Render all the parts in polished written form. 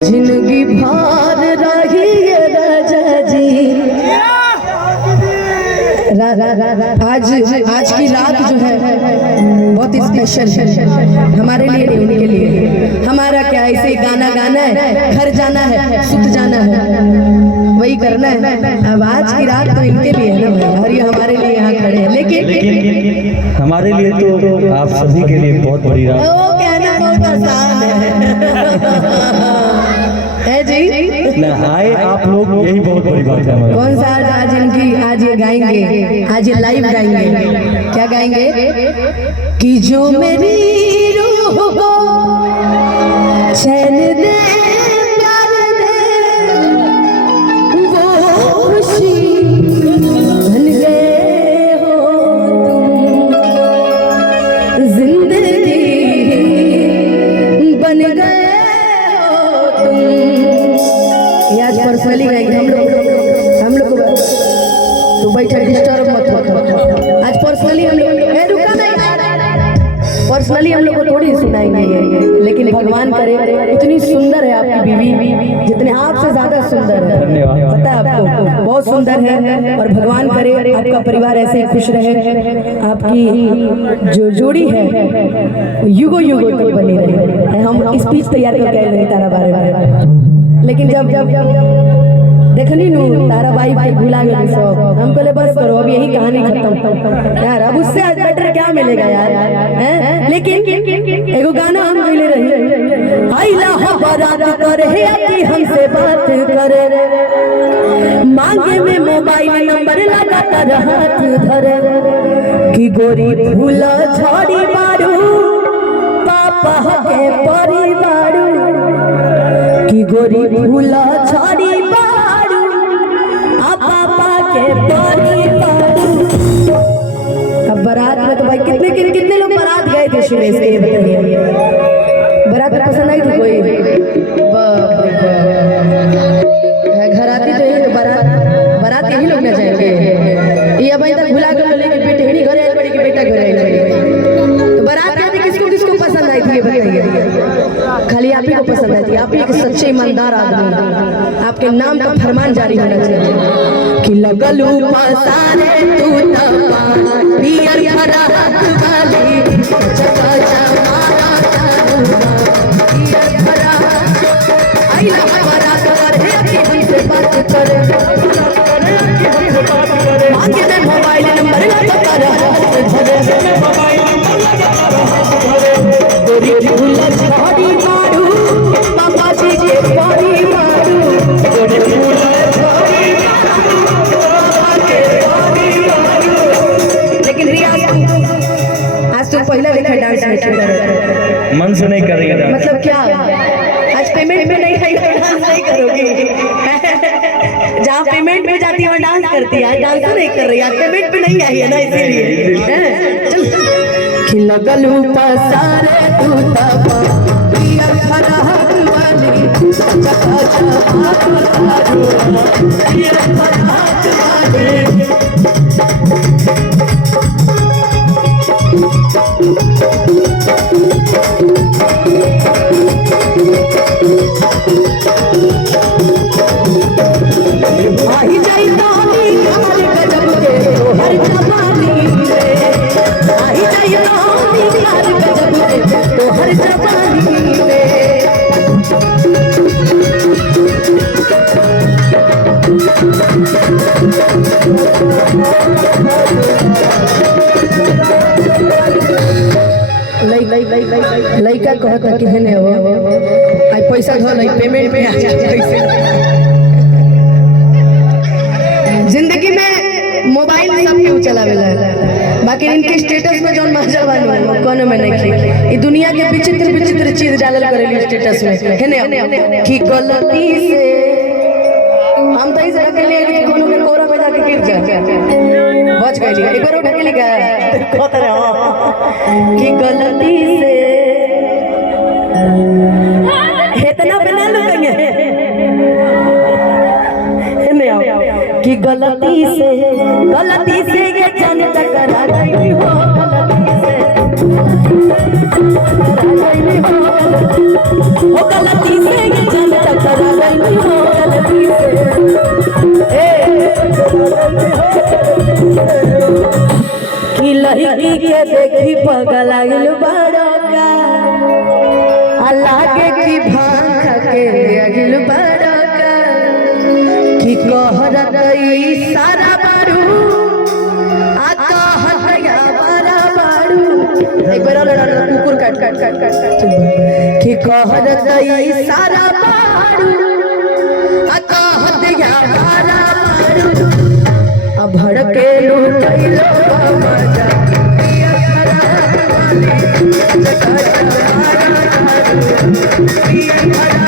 जिंदगी भर रही है राजा जी। आज की रात जो है बहुत स्पेशल है हमारे लिए, नहीं उनके लिए। हमारा क्या ऐसे ही गाना गाना है, घर जाना है, सुत जाना है, वही करना है। अब आज की रात तो इनके लिए है ना भाई, और ये हमारे लिए यहाँ खड़े हैं। लेकिन हमारे लिए तो आप सभी के लिए बहुत बड़ी रात वो कहना बहुत आसान है जी। ना आए आप लोग, यही बहुत बड़ी बात है हमारे। कौन सा आज इनकी, आज ये गाएंगे, आज ये लाइव गाएंगे। क्या गाएंगे? कि जो मेरी रूह को चैन दे, प्यार दे, वो खुशी बन गए हो तुम, जिंदगी बन गए हो तुम। ये आज पर्सनली गाएंगे हम लोग तो बैठा डिस्टर्ब मत हो। आज पर्सनली हम लोग रुका नहीं, पर्सनली हम लोग को थोड़ी सुनाएंगे, लेकिन भगवान करे इतनी सुंदर है आपकी बीवी, जितने आपसे ज्यादा सुंदर है। पता है आपको, बहुत सुंदर है। और भगवान करे आपका परिवार ऐसे ही खुश रहे, आपकी जो जोड़ी है युगो युगो तक बनी रहे। हम स्पीच तैयार करके आए रहे तारा बारे में, लेकिन जब देखनी नू तारा बाई भाई भुला गए सब, हम कहले बस करो अब यही कहानी खत्म यार, अब उससे आज बेटर क्या मिलेगा यार, हैं? लेकिन एगो गाना हम गइले रही, आइला हो बारात करे अभी हमसे बात करे, मांगे में मोबाइल नंबर लगातार हाथ धरे, कि गोरी भूला छोड़ी बारू पापा के परिवारू, कि गोरी भूला छोड़ी अब बारात में तो भाई कितने लोग बारात गए थे सुरेश के, ये बताइए। बारात पसंद आई थी कोई? घर आती तो यही तो बारात यही लोग ना जाएंगे। ये अभी तक भुला गए लेकिन बेटे नहीं घरे आई पड़ी कि बेटा घरे आई पड़ी। तो बारात कहती किसको पसंद आई थी ये बताइए। खाली आप ही को पसंद आई थी, आप ही एक सच्चे ईमानदार आदमी, आपके नाम का फरमान जारी होना चाहिए कि लगलू पसारे तू तपा पियर फराक वाली चका चमारा तारुआ पियर फराक आइला फराक करे कि हमसे बात करे, मांगे में मोबाइल नंबर लगा कर धरे, मोबाइल नंबर लगा कर गोरी भूला छोड़ी मारू पापा जी के परी मारू, गोरी भूला पहले देखा डांस नहीं कर मन से नहीं करेगा। मतलब क्या आज पेमेंट में नहीं आई तो डांस नहीं करोगी? जहाँ पेमेंट में जाती है वहाँ डांस करती है, आज डांस नहीं कर रही, आज पेमेंट में नहीं आई है ना, इसीलिए कि लगलू पसारे तू तपा पियर फराक वाली चका चमारा तारुआ पियर फराक वाली। आई जाई रानी काल गजब के तोहर जवानी रे, आई जाई रानी काल गजब के तोहर जवानी रे, लइका कहता कि हेने हो आई पैसा धो पेमेंट में आ जाए। जिंदगी में मोबाइल सब क्यों चलावेला, बाकी इनके स्टेटस में जौन मजा वाला कोनो में नहीं, ये दुनिया के विचित्र चीज डालल करेली स्टेटस में हेने कि गलती से हम तो इसे ढके लिए कि कोनो के कोरा में जाके गिर जाए, बच गई एक बार ढके ले गया कहत रहे कि गलती से इतना बना लो कि गलती से ये जान टकरा गई हो, गलती से ये जान लड़की के देखी पगल आइल बड़का लागे की भांग के आइल बड़का कि कहरत सारा बारू आ कहत या बारा बारू एक बार लड़ा कुकुर काट काट काट काट कि कहरत सारा बारू आ कहत या बारा बारू आ भड़के लो कैलो मजा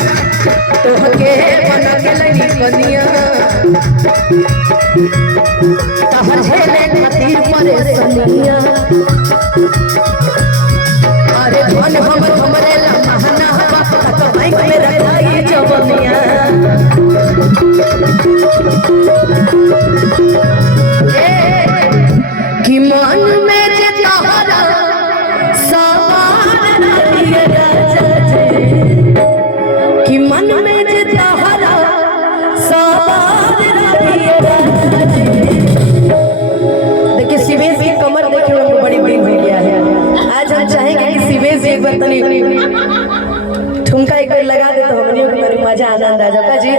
तोहके बना के लगी कनिया तहर झेले खातिर परेशानिया अरे धन हमरे लमहना तो बैंक में रखाई जवनिया कि मन में जे तहरा सवार रहिए राजा कि मन में जे तहरा सवार रहिए राजा देखिए शिवेश की कमर देखे हुए बड़ी बड़ी हो गया है। आज हम चाहेंगे कि शिवेश एक बार तनी ठुमका एक बार लगा दे तो हमनियों को तनी मजा आनंद आ जाएगा जी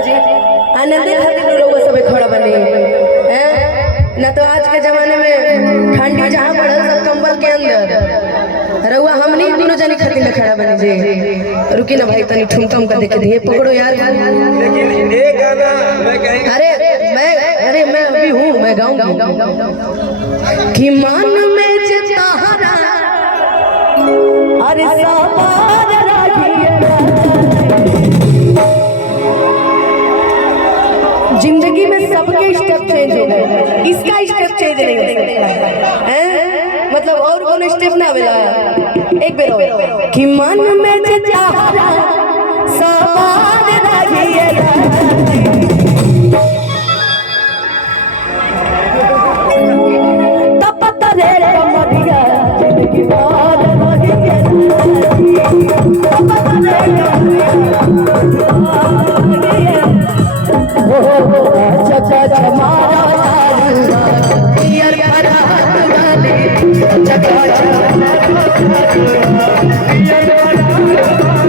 आनंद खातिर लोग सब खड़ा बने हैं ना तो आज के जमाने में ठंडी जहाँ पड़ल सब कंबल के अंदर रउआ हमनी दोनों जनी खातिर में खड़ा बनी जी रुकी ना भाई तनी ठुमठुम का देखे दिए पकड़ो यार लेकिन ये गाना मैं कहीं अरे मैं अभी हूँ मैं गाऊंगा कि मन में जे तहरा अरे सवार जिंदगी में सबके स्टेप चेंज हो गए इसका स्टेप चेंज नहीं हो सकता है मतलब और कोनो स्टेप ना आवेला एक बेर और कि मन में जे तहरा सवार रहिए तपत रे कमरिया जिंदगी बार रहिए तपत रे कमरिया चचा चमारा यार बरात वाले चचा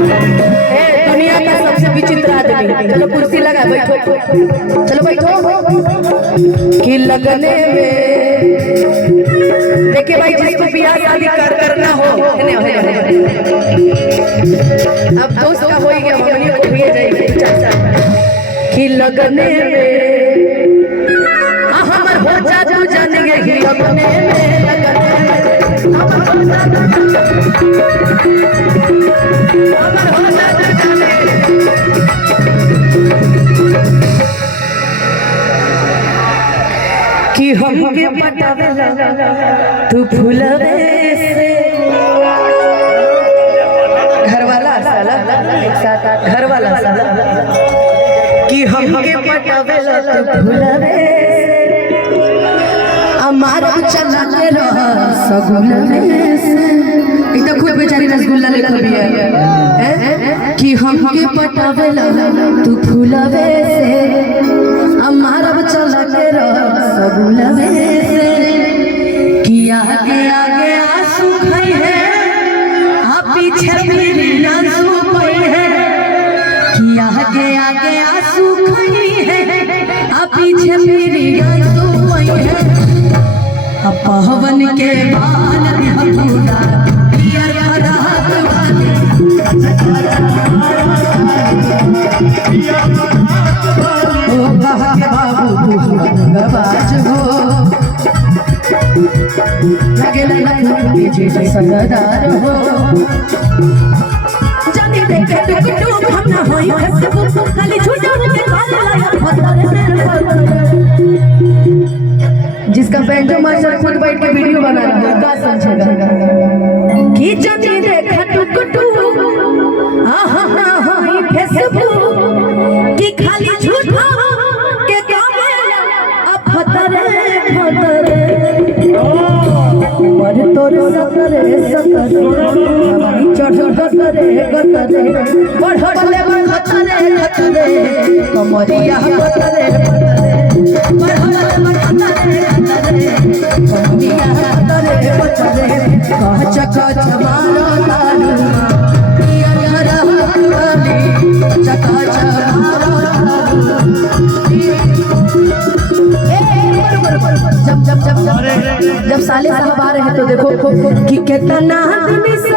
दुनिया का सबसे विचित्र आदमी चलो कुर्सी लगा बैठो चलो बैठो कि लगने में देखिए भाई जिसको बियाह शादी करना हो अब दोस्त का हो गया मम्मी को भी जाएगी चाचा कि लगने में हमर हो जा तू जानेंगे कि लगने में हमर हो जा तू जानेंगे कि हमके पटावेला तू फूलवे से घरवाला साला एक साथ घरवाला साला कि हमके पटावेला तू फूलवे हमारा चला के रह सगुनवे से इतना खुद बेचारी रसगुल्ला लेकर भी है कि हमके पटावेला तू फूलवे से हमारा चला के रह सगुनवे से कि आगे आगे आंसू खाई है आ पीछे मेरी आंसू पाई है कि आगे आगे आंसू खाई है आ पीछे मेरी आंसू पाई है पवन के बाल हपूरा पियर रात वाले ओ कहा के बाबू गवाज हो लगे लगे जे सगदार हो जानी देखे टुक हम ना होई हसबू खाली छूटा के बाल लाया पत्थर जिसका बैंजो मास्टर खुद बैठ के वीडियो बना रहा है का समझेगा कि जानी देखा टुक टुक हां फेसबुक की खाली झूठा के कामेला अब फतरे पर तोर सतरे हमारी चढ़ गतरे बढ़ले खतरे कमरिया खतरे पर हम खतरे कमरिया बचरे बचरे कच कच मारो तारू पिया यारा वाली कच कच मारो तारू जब साले साहब आ रहे हैं तो देखो कि कितना दिन से